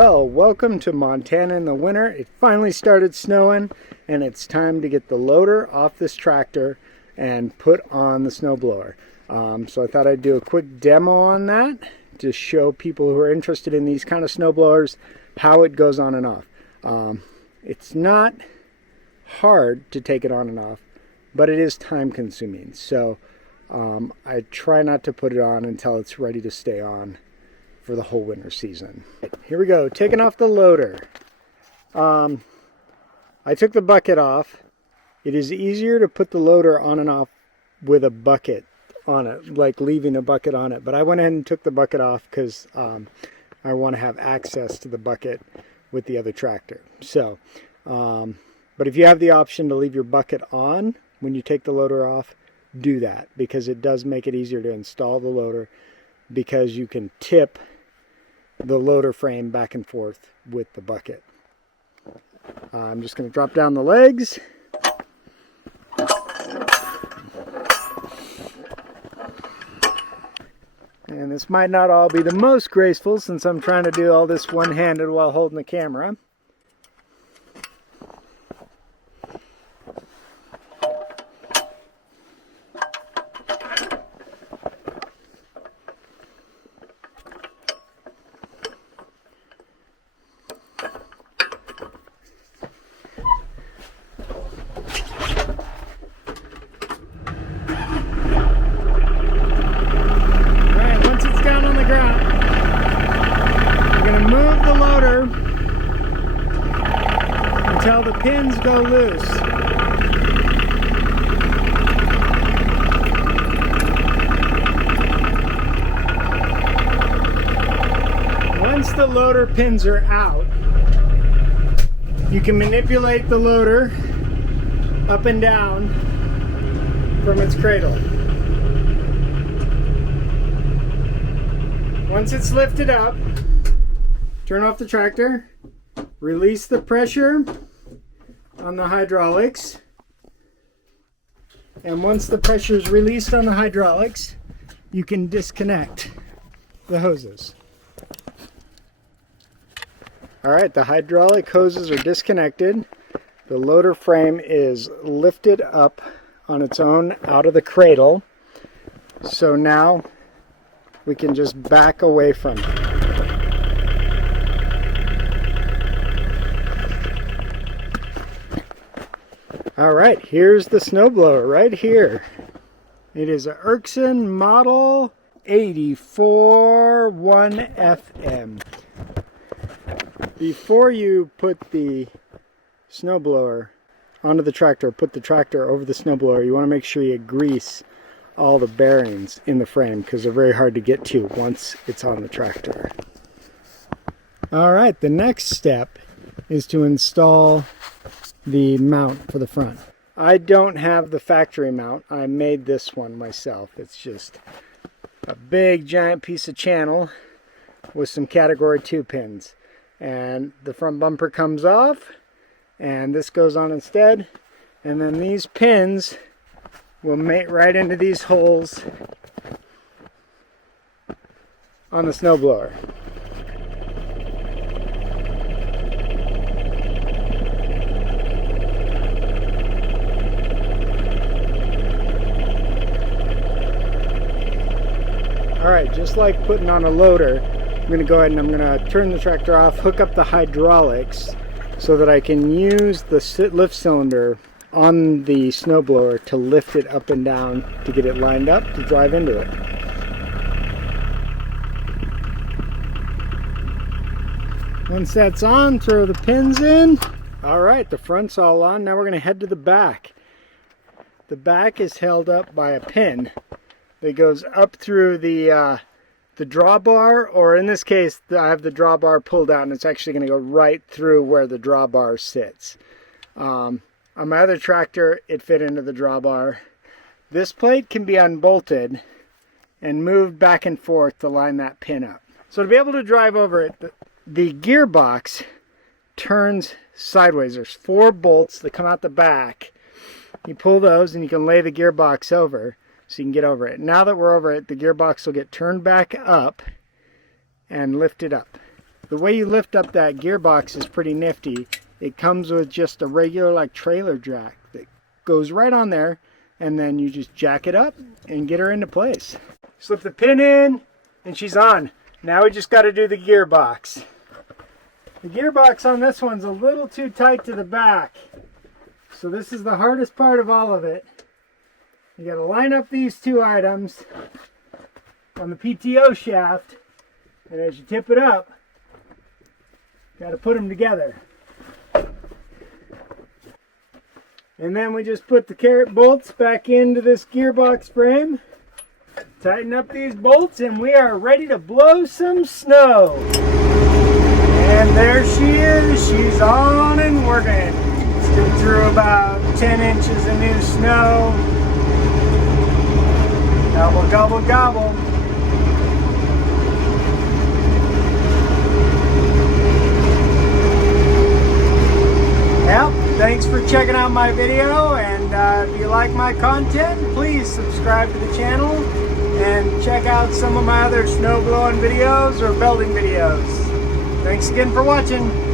Well, welcome to Montana in the winter. It finally started snowing and it's time to get the loader off this tractor and put on the snowblower. So I thought I'd do a quick demo on that to show people who are interested in these kind of snowblowers how it goes on and off. It's not hard to take it on and off, but it is time consuming. So I try not to put it on until it's ready to stay on for the whole winter season. Here we go, taking off the loader. I took the bucket off. It is easier to put the loader on and off with a bucket on it, like leaving a bucket on it. But I went ahead and took the bucket off because I want to have access to the bucket with the other tractor. So, but if you have the option to leave your bucket on when you take the loader off, do that, because it does make it easier to install the loader, because you can tip the loader frame back and forth with the bucket. I'm just going to drop down the legs. And this might not all be the most graceful since I'm trying to do all this one-handed while holding the camera. Until the pins go loose. Once the loader pins are out, you can manipulate the loader up and down from its cradle. Once it's lifted up, turn off the tractor, release the pressure on the hydraulics, and once the pressure is released on the hydraulics, you can disconnect the hoses. Alright, the hydraulic hoses are disconnected. The loader frame is lifted up on its own out of the cradle, so now we can just back away from it. Alright, here's the snowblower right here. It is an Erkson model 84 1FM. Before you put the snowblower onto the tractor, put the tractor over the snowblower, you want to make sure you grease all the bearings in the frame because they're very hard to get to once it's on the tractor. Alright, the next step is to install the mount for the front. I don't have the factory mount. I made this one myself. It's just a big giant piece of channel with some category 2 pins, and the front bumper comes off and this goes on instead, and then these pins will mate right into these holes on the snowblower. Alright, just like putting on a loader, I'm going to go ahead and I'm going to turn the tractor off, hook up the hydraulics so that I can use the lift cylinder on the snowblower to lift it up and down to get it lined up to drive into it. Once that's on, throw the pins in. Alright, the front's all on. Now we're going to head to the back. The back is held up by a pin that goes up through the drawbar, or in this case I have the drawbar pulled out and it's actually going to go right through where the drawbar sits. On my other tractor it fit into the drawbar. This plate can be unbolted and moved back and forth to line that pin up. So to be able to drive over it, the gearbox turns sideways. There's 4 bolts that come out the back. You pull those and you can lay the gearbox over so you can get over it. Now that we're over it, the gearbox will get turned back up and lifted up. The way you lift up that gearbox is pretty nifty. It comes with just a regular like trailer jack that goes right on there, and then you just jack it up and get her into place. Slip the pin in and she's on. Now we just got to do the gearbox. The gearbox on this one's a little too tight to the back. So this is the hardest part of all of it. You got to line up these two items on the PTO shaft, and as you tip it up, got to put them together. And then we just put the carrot bolts back into this gearbox frame, tighten up these bolts, and we are ready to blow some snow. And there she is. She's on and working. Stood through about 10 inches of new snow. Gobble, gobble, gobble. Well, thanks for checking out my video, and if you like my content, please subscribe to the channel and check out some of my other snow blowing videos or belting videos. Thanks again for watching.